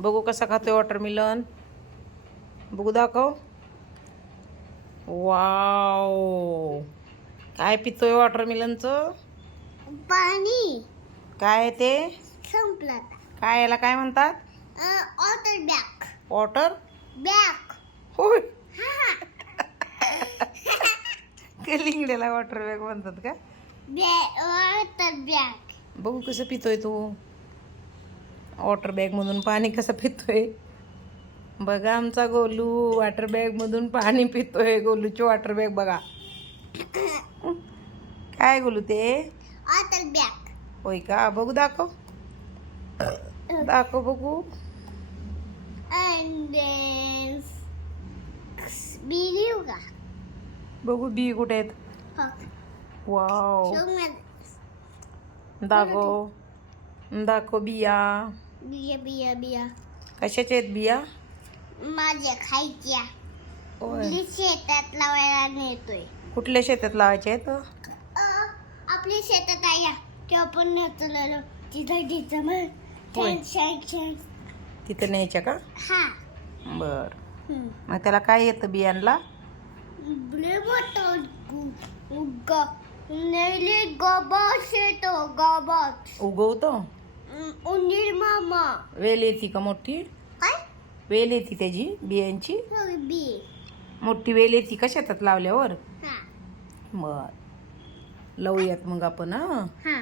बघू कसा खातोय वॉटरमेलन. बघू दाखव. वाव, काय पितोय वॉटरमेलनचं? पाणी. काय ते संपलं. काय, याला काय म्हणतात? Water bag. Water bag. होय. हा. लिंगड्याला वॉटर बॅग म्हणतात का? Water bag. बघू कसं पितोय तू. वॉटर बॅग मधून पाणी कसं पितोय बघा. आमचा गोलू वॉटर बॅग मधून पाणी पितोय. गोलूची वॉटर बॅग बघा. काय गोलू ते? Water bag. होय का? बघू दाखव. दाखव बघू. And then video का? बघू बी कुठे आहेत. हो. Wow, Show me. दाखव. दाखव बिया. बिया. कशाच्या आहेत बिया? माझ्या खायच्या. होय. शेतात लावायला नेतोय. कुठल्या शेतात लावायच्या आहेत? आपल्या शेतात आहे तेव्हा पण नेतो तिथं होय. छान. तिथं न्यायच्या का? हा. बर. मग त्याला काय येतं बियांना? गबास येतो. गबास. उगवतो. उंदीर मामा. वेल येते का मोठी? काय? वेल येते त्याची बियांची? बी. मोठी वेल येते का शेतात लावल्यावर? हा. बर, लावूयात मग आपण. हा, हा.